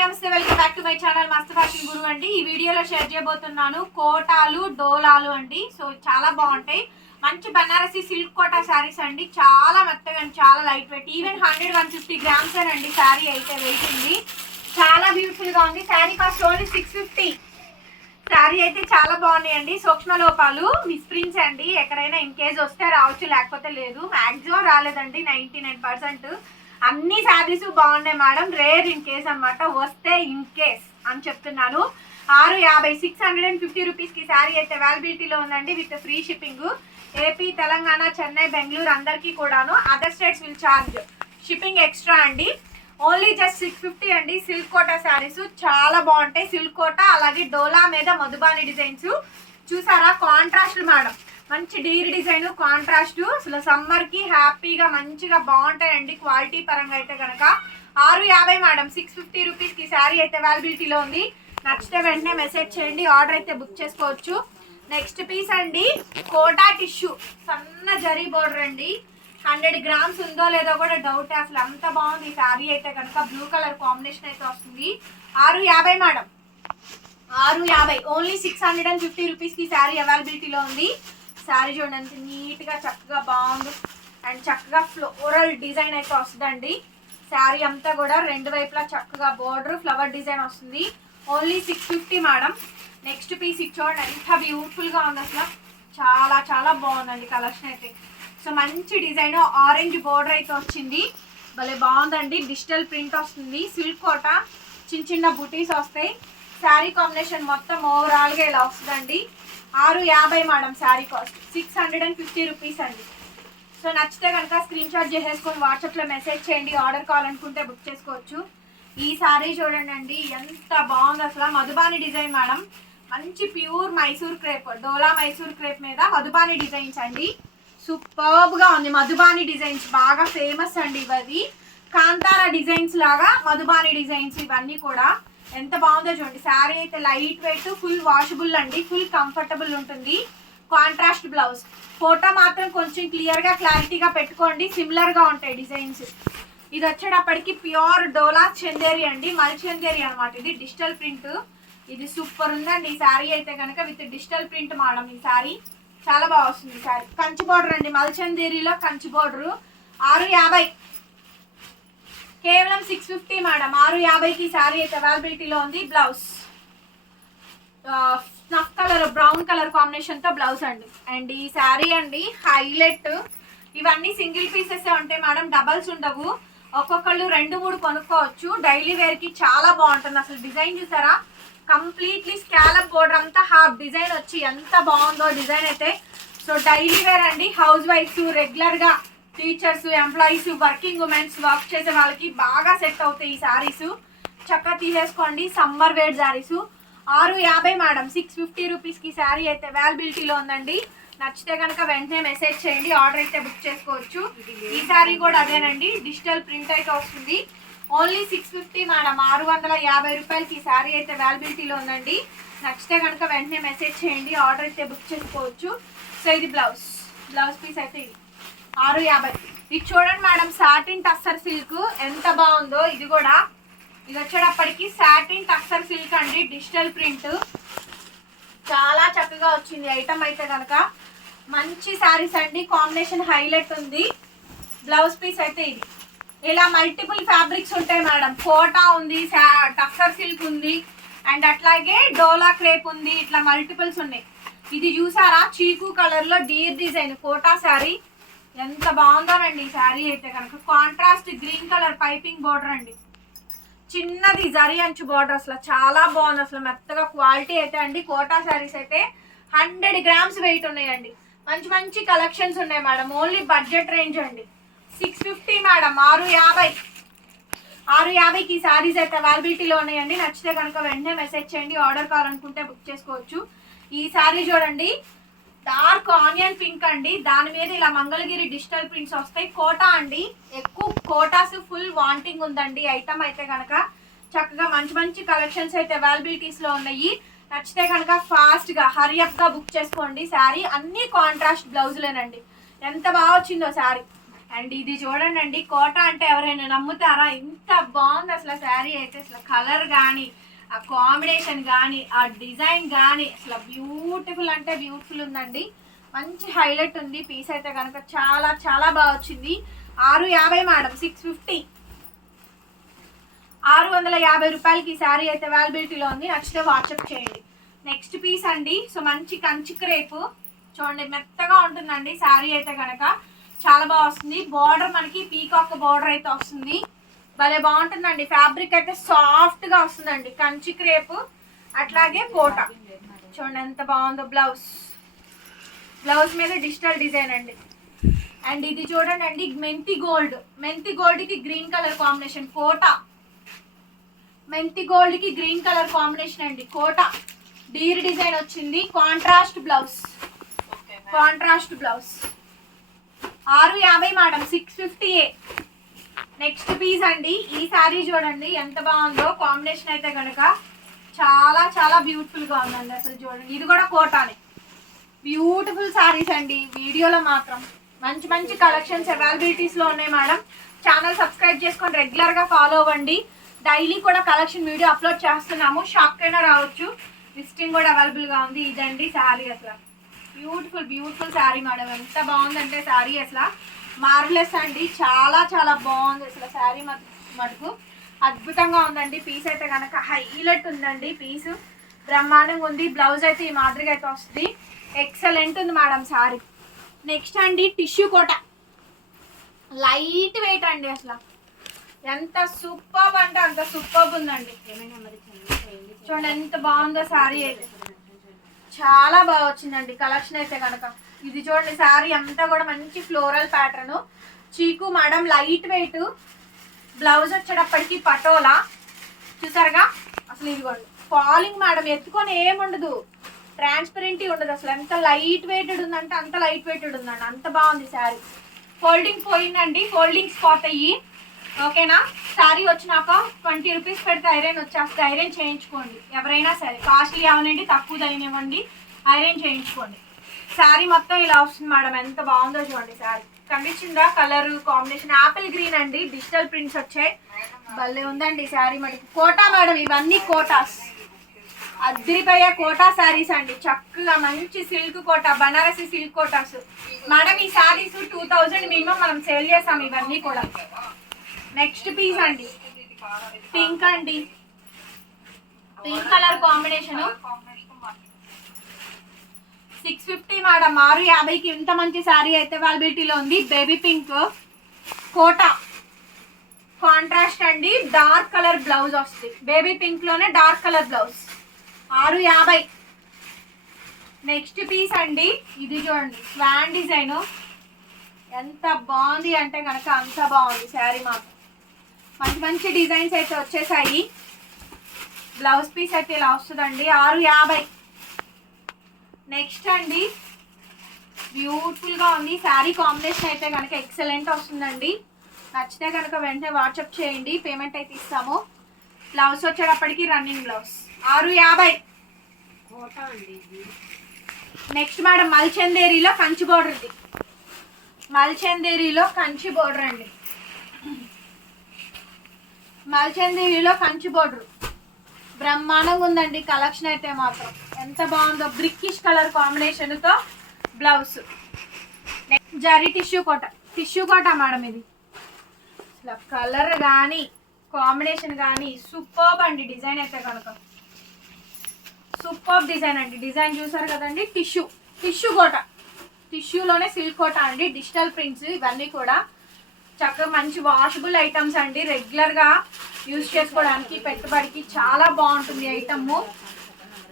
నమస్తే welcome back to my channel మస్త్ fashion గురు అండి. ఈ వీడియోలో షేర్ చేయబోతున్నాను కోటాలు డోలాలు అండి. సో చాలా బాగుంటాయి. మంచి బనారసి సిల్క్ కోటా శారీస్ అండి. చాలా మెత్తగా అండి చాలా light weight even hundred one fifty grams అండి శారీ అయితే వెయిట్ ఉంది చాలా బ్యూటిఫుల్గా ఉంది. Sari cost only six fifty sari అయితే చాలా బాగున్నాయండి సూక్ష్మ లోపాలు మిస్ప్రింట్స్ అండి. ఎక్కడైనా ఇన్ కేజ్ వస్తే రావచ్చు లేకపోతే లేదు. మాక్సిమం రాలేదండి నైంటీ నైన్ పర్సెంట్ అన్ని శారీస్ బాగున్నాయి మేడం. రేర్ ఇన్ కేస్ అన్నమాట. వస్తే ఇన్ కేస్ అని చెప్తున్నాను. ఆరు యాభై సిక్స్ హండ్రెడ్ అండ్ ఫిఫ్టీ రూపీస్కి శారీ అయితే అవైలబిలిటీలో ఉందండి. With free shipping. AP Telangana Chennai Bengaluru అందరికీ కూడాను other states will charge shipping extra అండి. ఓన్లీ జస్ట్ సిక్స్ ఫిఫ్టీ అండి. సిల్క్ కోటా శారీస్ చాలా బాగుంటాయి. సిల్క్ కోటా అలాగే డోలా మీద మధుబాని డిజైన్స్. చూసారా? Contrast madam. మంచి డీర్ డిజైన్ కాంట్రాస్ట్ అసలు సమ్మర్కి హ్యాపీగా మంచిగా బాగుంటాయండి. క్వాలిటీ పరంగా అయితే కనుక ఆరు యాభై మేడం. సిక్స్ ఫిఫ్టీ రూపీస్కి శారీ అయితే అవైలబిలిటీలో ఉంది. నచ్చితే వెంటనే మెసేజ్ చేయండి. ఆర్డర్ అయితే బుక్ చేసుకోవచ్చు. నెక్స్ట్ పీస్ అండి. కోటా టిష్యూ సన్న జరీ బోర్డర్ అండి. హండ్రెడ్ గ్రామ్స్ ఉందో లేదో కూడా డౌట్ అసలు అంత బాగుంది శారీ అయితే కనుక బ్లూ కలర్ కాంబినేషన్ అయితే వస్తుంది. ఆరు యాభై మేడం. ఆరు యాభై. Only six hundred and fifty రూపీస్కి శారీ అవైలబిలిటీలో ఉంది. శారీ చూడండి ఎంత నీట్గా చక్కగా బాగుంది. అండ్ చక్కగా ఫ్లోరల్ డిజైన్ అయితే వస్తుందండి. శారీ అంతా కూడా రెండు వైపులా చక్కగా బోర్డర్ ఫ్లవర్ డిజైన్ వస్తుంది. Only six fifty madam next piece ఇది ఎంత బ్యూటిఫుల్గా ఉంది అసలు. చాలా చాలా బాగుందండి కలెక్షన్ అయితే. సో మంచి డిజైన్ ఆరెంజ్ బోర్డర్ అయితే వచ్చింది. భలే బాగుందండి. డిజిటల్ ప్రింట్ వస్తుంది. సిల్క్ కోట చిన్న చిన్న బుటీస్ వస్తాయి. శారీ కాంబినేషన్ మొత్తం ఓవరాల్గా ఇలా వస్తుందండి. ఆరు యాభై madam sari cost. Six hundred and fifty rupees అండి. సో నచ్చితే కనుక స్క్రీన్ షాట్ చేసేసుకొని వాట్సాప్లో మెసేజ్ చేయండి. ఆర్డర్ కావాలనుకుంటే బుక్ చేసుకోవచ్చు. ఈ శారీ చూడండి అండి. ఎంత బాగుంది అసలు. Madhubani design madam. మంచి pure Mysore crepe. Dola Mysore crepe మీద మధుబాని డిజైన్స్ అండి. సూపర్బ్గా ఉంది. మధుబాని డిజైన్స్ బాగా ఫేమస్ అండి ఇవది. కాంతార డిజైన్స్ లాగా మధుబాని డిజైన్స్ ఇవన్నీ కూడా. ఎంత బాగుందో చూడండి. శారీ అయితే లైట్ వెయిట్ ఫుల్ వాషబుల్ అండి. ఫుల్ కంఫర్టబుల్ ఉంటుంది. కాంట్రాస్ట్ బ్లౌజ్ ఫోటో మాత్రం కొంచెం క్లియర్గా క్లారిటీగా పెట్టుకోండి. సిమిలర్గా ఉంటాయి డిజైన్స్. ఇది వచ్చేటప్పటికి ప్యూర్ డోలా చందేరి అండి. మల్చందేరి అనమాట ఇది. డిజిటల్ ప్రింట్ ఇది సూపర్ ఉందండి. ఈ శారీ అయితే కనుక విత్ డిజిటల్ ప్రింట్ మేడం ఈ శారీ. చాలా బాగా వస్తుంది ఈ శారీ. కంచి బోర్డర్ అండి. మల్చందేరిలో కంచి బోర్డర్ ఆరు యాభై. కేవలం సిక్స్ ఫిఫ్టీ మేడం ఆరు యాభైకి శారీ అయితే అవైలబిలిటీలో ఉంది. Blouse snuff colour brown colour కాంబినేషన్తో బ్లౌజ్ అండి. అండ్ ఈ శారీ అండి హైలైట్ ఇవన్నీ సింగిల్ పీసెస్ ఉంటాయి మేడం డబల్స్ ఉండవు. ఒక్కొక్కళ్ళు రెండు మూడు కొనుక్కోవచ్చు. డైలీ వేర్కి చాలా బాగుంటుంది. అసలు డిజైన్ చూసారా? కంప్లీట్లీ స్కాలప్ బోర్డర్ అంతా హాఫ్ డిజైన్ వచ్చి ఎంత బాగుందో డిజైన్ అయితే. సో డైలీ వేర్ అండి. హౌస్ వైఫ్స్ రెగ్యులర్గా teachers employees working womens work చేసే వాళ్ళకి బాగా సెట్ అవుతాయి ఈ శారీస్ చక్కగా తీసేసుకోండి సమ్మర్ వేర్ శారీస్ ఆరు యాభై మేడం సిక్స్ ఫిఫ్టీ రూపీస్కి శారీ అయితే అవైలబిలిటీలో ఉందండి. నచ్చితే కనుక వెంటనే మెసేజ్ చేయండి ఆర్డర్ అయితే బుక్ చేసుకోవచ్చు. ఈ శారీ కూడా అదేనండి డిజిటల్ ప్రింట్ అయితే వస్తుంది. ఓన్లీ సిక్స్ ఫిఫ్టీ మేడం ఆరు వందల యాభై రూపాయలకి ఈ శారీ అయితే అవైలబిలిటీలో ఉందండి. నచ్చితే కనుక వెంటనే మెసేజ్ చేయండి ఆర్డర్ అయితే బుక్ చేసుకోవచ్చు. సో ఇది బ్లౌజ్ బ్లౌజ్ పీస్ అయితే ఇది. ఆరు యాభై. ఇది చూడండి మేడం సాటిన్ టస్సర్ సిల్క్ ఎంత బాగుందో ఇది కూడా. ఇది వచ్చేటప్పటికి సాటిన్ టస్సర్ సిల్క్ అండి డిజిటల్ ప్రింట్ చాలా చక్కగా వచ్చింది ఐటమ్ అయితే కనుక మంచి శారీస్ అండి కాంబినేషన్ హైలైట్ ఉంది. బ్లౌజ్ పీస్ అయితే ఇది. ఇలా మల్టిపుల్ ఫ్యాబ్రిక్స్ ఉంటాయి మేడం. కోటా ఉంది టక్సర్ సిల్క్ ఉంది. అండ్ అట్లాగే డోలా క్రేప్ ఉంది ఇట్లా మల్టిపుల్స్ ఉన్నాయి. ఇది చూసారా? చీకు కలర్లో డీర్ డిజైన్ కోటా శారీ ఎంత బాగుందోనండి ఈ శారీ అయితే కనుక. Contrast green colour piping border అండి. చిన్నది జరి అంచు బార్డర్ అసలు. చాలా బాగుంది అసలు. మెత్తగా క్వాలిటీ అయితే అండి. కోటా శారీస్ అయితే హండ్రెడ్ గ్రామ్స్ వెయిట్ ఉన్నాయండి. మంచి మంచి కలెక్షన్స్ ఉన్నాయి మేడం. ఓన్లీ బడ్జెట్ రేంజ్ అండి. Six fifty madam. ఆరు యాభై. ఆరు యాభైకి ఈ శారీస్ అయితే అవైలబిలిటీలో ఉన్నాయండి. నచ్చితే కనుక వెంటనే మెసేజ్ చేయండి. ఆర్డర్ కావాలనుకుంటే బుక్ చేసుకోవచ్చు. ఈ శారీ చూడండి. డార్క్ ఆనియన్ పింక్ అండి. దాని మీద ఇలా మంగళగిరి డిజిటల్ ప్రింట్స్ వస్తాయి. కోటా అండి. ఎక్కువ కోటాస్ ఫుల్ వాంటింగ్ ఉందండి. ఐటమ్ అయితే కనుక చక్కగా మంచి మంచి కలెక్షన్స్ అయితే అవైలబిలిటీస్లో ఉన్నాయి. నచ్చితే కనుక ఫాస్ట్గా హరియప్గా బుక్ చేసుకోండి. శారీ అన్ని కాంట్రాస్ట్ బ్లౌజులేనండి. ఎంత బాగా వచ్చిందో శారీ. అండ్ ఇది చూడండి అండి కోట అంటే ఎవరైనా నమ్ముతారా? ఇంత బాగుంది అసలు శారీ అయితే. అసలు కలర్ కానీ ఆ కాంబినేషన్ కానీ ఆ డిజైన్ కానీ అసలు బ్యూటిఫుల్ అంటే బ్యూటిఫుల్ ఉందండి. మంచి హైలైట్ ఉంది. పీస్ అయితే కనుక చాలా చాలా బాగా వచ్చింది. ఆరు యాభై మేడం సిక్స్ ఫిఫ్టీ. ఆరు వందల యాభై రూపాయలకి ఈ శారీ అయితే అవైలబిలిటీలో ఉంది. నచ్చితే వాట్సాప్ చేయండి. నెక్స్ట్ పీస్ అండి. సో మంచి కంచి క్రేపు. చూడండి మెత్తగా ఉంటుందండి. శారీ అయితే కనుక చాలా బాగా వస్తుంది. బార్డర్ మనకి పీకాక్ బార్డర్ అయితే వస్తుంది. భలే బాగుంటుందండి. ఫ్యాబ్రిక్ అయితే సాఫ్ట్గా వస్తుందండి. కంచి క్రేపు అట్లాగే కోట చూడండి ఎంత బాగుందో బ్లౌజ్ బ్లౌజ్ మీద డిజిటల్ డిజైన్ అండి. అండ్ ఇది చూడండి అండి మెంతి గోల్డ్ మెంతి గోల్డ్కి గ్రీన్ కలర్ కాంబినేషన్ కోట. మెంతి గోల్డ్కి గ్రీన్ కలర్ కాంబినేషన్ అండి కోట. డీర్ డిజైన్ వచ్చింది కాంట్రాస్ట్ బ్లౌజ్ కాంట్రాస్ట్ బ్లౌజ్ ఆరు యాభై మేడం సిక్స్ ఫిఫ్టీ ఏ నెక్స్ట్ పీస్ అండి. ఈ శారీ చూడండి ఎంత బాగుందో. కాంబినేషన్ అయితే కనుక చాలా చాలా బ్యూటిఫుల్గా ఉందండి అసలు చూడండి. ఇది కూడా కోటానే. బ్యూటిఫుల్ శారీస్ అండి. వీడియోలో మాత్రం మంచి మంచి కలెక్షన్స్ అవైలబిలిటీస్లో ఉన్నాయి మేడం. ఛానల్ సబ్స్క్రైబ్ చేసుకొని రెగ్యులర్గా ఫాలో అవ్వండి. డైలీ కూడా కలెక్షన్ వీడియో అప్లోడ్ చేస్తున్నాము. షాప్ కైనా రావచ్చు. లిస్టింగ్ కూడా అవైలబుల్గా ఉంది. ఇదండి శారీ అసలు. Beautiful beautiful sari madam. ఎంత బాగుందంటే శారీ అసలు. మార్లెస్ అండి. చాలా చాలా బాగుంది. అసలు శారీ మటుకు అద్భుతంగా ఉందండి. పీస్ అయితే కనుక హైలైట్ ఉందండి. పీస్ బ్రహ్మాండంగా ఉంది. బ్లౌజ్ అయితే ఈ మాదిరిగా అయితే వస్తుంది. ఎక్సలెంట్ ఉంది మేడం శారీ. నెక్స్ట్ అండి టిష్యూ కోట. లైట్ వెయిట్ అండి అసలు. ఎంత సూపర్ అంటే అంత సూపర్ ఉందండి. చూడండి ఎంత బాగుందో శారీ అయితే. చాలా బాగా వచ్చిందండి. కలెక్షన్ అయితే కనుక ఇది చూడండి శారీ అంతా కూడా మంచి ఫ్లోరల్ ప్యాటర్న్ చీకు మేడం లైట్ వెయిట్ బ్లౌజ్ వచ్చేటప్పటికి పటోలా. చూసారుగా? అసలు ఇదిగోండి. ఫాలింగ్ మేడం ఎత్తుకొని ఏముండదు ట్రాన్స్పరెంటీ ఉండదు అసలు. ఎంత లైట్ వెయిటెడ్ ఉందంటే అంత లైట్ వెయిటెడ్ ఉందండి. అంత బాగుంది శారీ. ఫోల్డింగ్ పోయిందండి. ఫోల్డింగ్స్ పోతాయి. ఓకేనా? శారీ వచ్చినాక ట్వంటీ రూపీస్ పెడితే ఐరన్ వచ్చేస్తే ఐరన్ చేయించుకోండి. ఎవరైనా సరే. కాస్ట్లీ అవనండి తక్కువ దైనివ్వండి ఐరన్ చేయించుకోండి. శారీ మొత్తం ఇలా వస్తుంది మేడం. ఎంత బాగుందో చూడండి శారీ కనిపించిందా? కలర్ కాంబినేషన్ ఆపిల్ గ్రీన్ అండి. డిజిటల్ ప్రింట్స్ వచ్చాయి. భలే ఉందండి శారీ మనకి. కోటా మేడం ఇవన్నీ కోటాస్. అద్దరిపోయే కోటా శారీస్ అండి. చక్కగా మంచి silk Kota Banarasi silk Kotas. Madam ఈ శారీస్ టూ థౌజండ్ మినిమం మనం సేల్ చేసాం ఇవన్నీ కూడా. నెక్స్ట్ పీస్ అండి. పింక్ అండి. Pink colour combination six fifty madam ఆరు యాభైకి ఇంత మంచి శారీ అయితే అవైలబిలిటీలో ఉంది. Baby pink Kota. కాంట్రాస్ట్ అండి. డార్క్ కలర్ బ్లౌజ్ వస్తుంది. బేబీ పింక్లోనే డార్క్ కలర్ బ్లౌజ్ ఆరు యాభై. నెక్స్ట్ పీస్ అండి. ఇది చూడండి. స్వాన్ డిజైన్ ఎంత బాగుంది అంటే కనుక అంత బాగుంది శారీ మాకు మంచి మంచి డిజైన్స్ అయితే వచ్చేసాయి. బ్లౌజ్ పీస్ అయితే ఇలా వస్తుందండి. ఆరు యాభై. నెక్స్ట్ అండి. బ్యూటిఫుల్గా ఉంది. శారీ కాంబినేషన్ అయితే కనుక ఎక్సలెంట్ వస్తుందండి. నచ్చితే కనుక వెంటనే వాట్సాప్ చేయండి. పేమెంట్ అయితే ఇస్తాము. బ్లౌజ్ వచ్చేటప్పటికి రన్నింగ్ బ్లౌజ్ ఆరు యాభై. నెక్స్ట్ మేడం మల్చందేరిలో కంచి బోర్డర్ ఇది మల్చందేరిలో కంచి బోర్డర్ అండి. మల్చందేరిలో కంచి బోర్డర్ బ్రహ్మాండంగా ఉందండి కలెక్షన్ అయితే మాత్రం. ఎంత బాగుందో బ్రిక్కిష్ కలర్ కాంబినేషన్తో blouse. Zari tissue Kota. Tissue Kota madam ఇది. అసలు కలర్ కానీ కాంబినేషన్ కానీ సూపర్బ్ అండి డిజైన్ అయితే కనుక. సూపర్బ్ డిజైన్ అండి. డిజైన్ చూసారు కదండి? టిష్యూ. టిష్యూ కోట. టిష్యూలోనే సిల్క్ కోట అండి. డిజిటల్ ప్రింట్స్ ఇవన్నీ కూడా. చక్కగా మంచి వాషబుల్ ఐటమ్స్ అండి. రెగ్యులర్గా యూజ్ చేసుకోవడానికి పెట్టుబడికి చాలా బాగుంటుంది ఐటమ్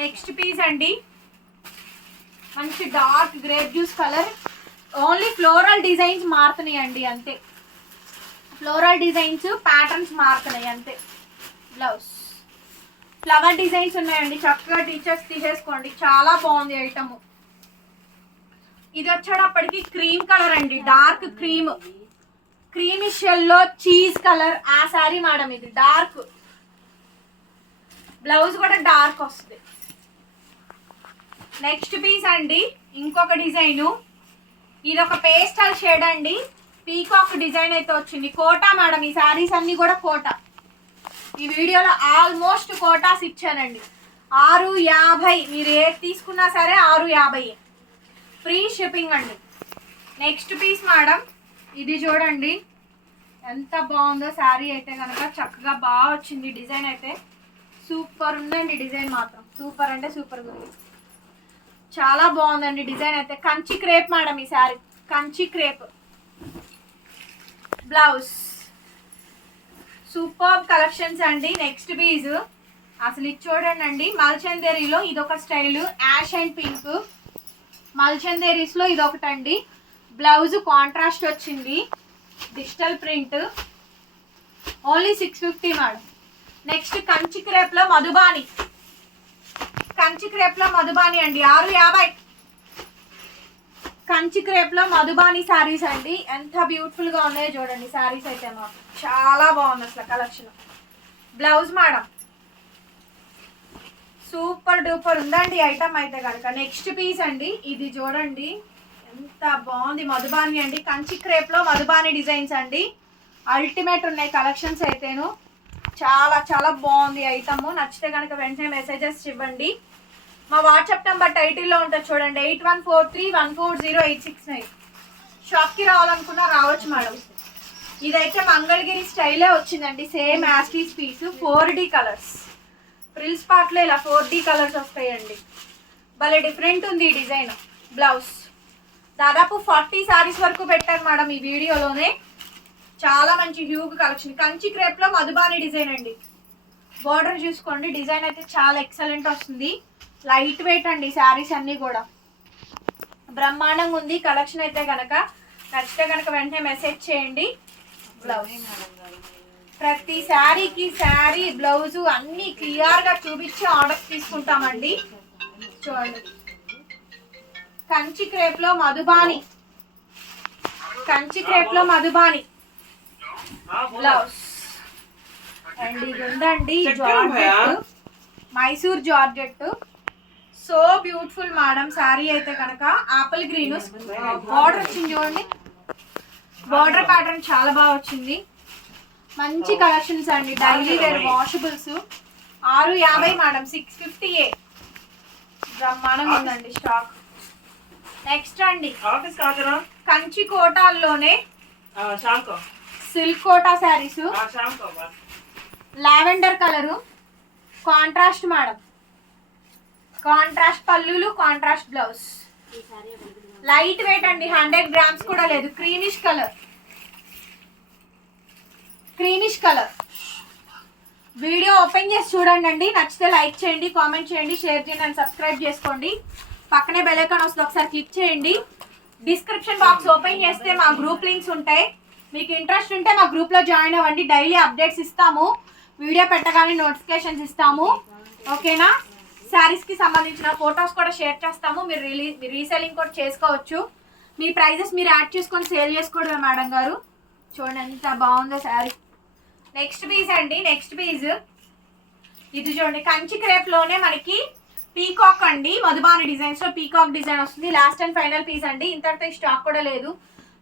నెక్స్ట్ పీస్ అండి. మంచి dark grape juice colour only floral designs మారుతున్నాయి అండి అంతే. ఫ్లోరల్ డిజైన్స్ ప్యాటర్న్స్ మారుతున్నాయి అంతే. బ్లౌజ్ ఫ్లవర్ డిజైన్స్ ఉన్నాయండి. చక్కగా టీచర్స్ తీసేసుకోండి. చాలా బాగుంది ఐటమ్ ఇది వచ్చేటప్పటికి క్రీమ్ కలర్ అండి. Dark cream creamish yellow cheese colour ఆ శారీ మేడం ఇది డార్క్. బ్లౌజ్ కూడా డార్క్ వస్తుంది. నెక్స్ట్ పీస్ అండి ఇంకొక డిజైన్. ఇది ఒక పేస్టల్ షేడ్ అండి. పీకాక్ డిజైన్ అయితే వచ్చింది. కోటా మేడం ఈ శారీస్ అన్ని కూడా కోటా. ఈ వీడియోలో ఆల్మోస్ట్ కోటాస్ ఇచ్చానండి. ఆరు యాభై మీరు ఏది తీసుకున్నా సరే ఆరు యాభై ఫ్రీ షిప్పింగ్ అండి. నెక్స్ట్ పీస్ మేడం ఇది చూడండి. ఎంత బాగుందో శారీ అయితే కనుక చక్కగా బాగా వచ్చింది డిజైన్ అయితే. సూపర్ ఉందండి డిజైన్ మాత్రం. సూపర్ అంటే సూపర్ ఉంది. చాలా బాగుందండి డిజైన్ అయితే. కంచి క్రేప్ మేడం ఈ sari. Kanchi crepe. Blouse. Super collections అండి. Next piece. అసలు ఇది చూడండి అండి మల్చందేరిలో ఇదొక స్టైల్. Ash and pink. మల్చందేరీస్లో ఇదొకటండి. బ్లౌజ్ కాంట్రాస్ట్ వచ్చింది. Digital print. Only six fifty madam next Kanchi క్రేప్లో Madhubani. Kanchi క్రేప్లో మధుబాని అండి. ఆరు యాభై. కంచి క్రేప్లో మధుబాని శారీస్ అండి. ఎంత బ్యూటిఫుల్గా ఉన్నాయో చూడండి. శారీస్ అయితే మాకు చాలా బాగుంది అసలు collection blouse madam super duper ఉందండి ఐటమ్ అయితే కనుక. నెక్స్ట్ పీస్ అండి. ఇది చూడండి. ఎంత బాగుంది మధుబాని అండి. కంచి క్రేప్లో మధుబాని డిజైన్స్ అండి. అల్టిమేట్ ఉన్నాయి కలెక్షన్స్ అయితేను. చాలా చాలా బాగుంది ఐటమ్. నచ్చితే కనుక వెంటనే మెసేజెస్ ఇవ్వండి. మా వాట్సాప్ నెంబర్ టైటిల్లో ఉంటుంది చూడండి. Eight one four three one four zero eight six nine. షాప్కి రావాలనుకున్నా రావచ్చు మేడం. ఇదైతే మంగళగిరి స్టైలే వచ్చిందండి. Same యాస్టీస్ piece. Four D colours. Frills పార్ట్లో ఇలా ఫోర్ డి కలర్స్ వస్తాయండి. భలే డిఫరెంట్ ఉంది ఈ డిజైన్. బ్లౌజ్. దాదాపు ఫార్టీ శారీస్ వరకు పెట్టారు మేడం ఈ వీడియోలోనే. చాలా మంచి హ్యూగ్ కలెక్షన్. కంచి క్రేప్లో మధుబాని డిజైన్ అండి. బార్డర్ చూసుకోండి. డిజైన్ అయితే చాలా ఎక్సలెంట్ వస్తుంది. లైట్ వెయిట్ అండి శారీస్ అన్నీ కూడా. బ్రహ్మాండంగా ఉంది. కలెక్షన్ అయితే కనుక నచ్చితే కనుక వెంటనే మెసేజ్ చేయండి. బ్లౌజ్ ప్రతి శారీకి శారీ బ్లౌజు అన్ని క్లియర్గా చూపించి ఆర్డర్ తీసుకుంటామండి. చూడండి. కంచి క్రేప్లో మధుబాని. కంచి క్రేప్లో మధుబాని. బ్లౌజ్. అండ్ ఇది ఉందండి georgette Mysore georgette so beautiful madam sari అయితే కనుక ఆపిల్ గ్రీన్. బార్డర్ వచ్చింది చూడండి. బార్డర్ ప్యాటర్న్ చాలా బాగా వచ్చింది. మంచి కలెక్షన్స్ అండి. Daily wear washables. ఆరు యాభై మేడం సిక్స్ ఫిఫ్టీ ఏ. బ్రహ్మాండంగా ఉందండి స్టాక్. నెక్స్ట్ అండి. ఆఫీస్ కాదురా. కంచి కోటాల్లోనే షాంకో silk Kota saris. Lavender colour. Contrast madam. Contrast పల్లులు contrast blouse. Light weight అండి. హండ్రెడ్ గ్రామ్స్ కూడా లేదు. Greenish colour greenish colour video open చేసి చూడండి అండి. నచ్చితే లైక్ చేయండి కామెంట్ చేయండి షేర్ చేయండి అండ్ సబ్స్క్రైబ్ చేసుకోండి. పక్కనే బెల్ వస్తుంది. ఒకసారి క్లిక్ చేయండి. డిస్క్రిప్షన్ బాక్స్ ఓపెన్ చేస్తే మా గ్రూప్ లింక్స్ ఉంటాయి. మీకు ఇంట్రెస్ట్ ఉంటే మా గ్రూప్లో జాయిన్ అవ్వండి. డైలీ అప్డేట్స్ ఇస్తాము. వీడియో పెట్టగానే నోటిఫికేషన్స్ ఇస్తాము. ఓకేనా శారీస్కి సంబంధించిన ఫొటోస్ కూడా షేర్ చేస్తాము. మీరు రిలీ మీరు రీసెలింగ్ కూడా చేసుకోవచ్చు. మీ ప్రైజెస్ మీరు యాడ్ చేసుకొని సేల్ చేసుకోవడమే మేడం గారు. చూడండి ఎంత బాగుందో శారీ నెక్స్ట్ పీస్ అండి. నెక్స్ట్ పీస్ ఇది చూడండి కంచి క్రేప్లోనే మనకి పీకాక్ అండి మధుబాని డిజైన్స్లో పీకాక్ డిజైన్ వస్తుంది. లాస్ట్ అండ్ ఫైనల్ పీస్ అండి. ఇంతటితో స్టాక్ కూడా లేదు.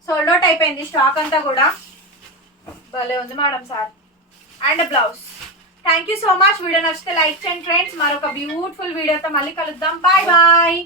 సోల్డ్ అవుట్ అయిపోయింది స్టాక్ అంతా కూడా. భలే ఉంది madam sir and blouse thank you so much video నచ్చితే లైక్స్ అండ్ ట్రెండ్స్ మరొక బ్యూటిఫుల్ వీడియోతో మళ్ళీ కలుద్దాం. Bye bye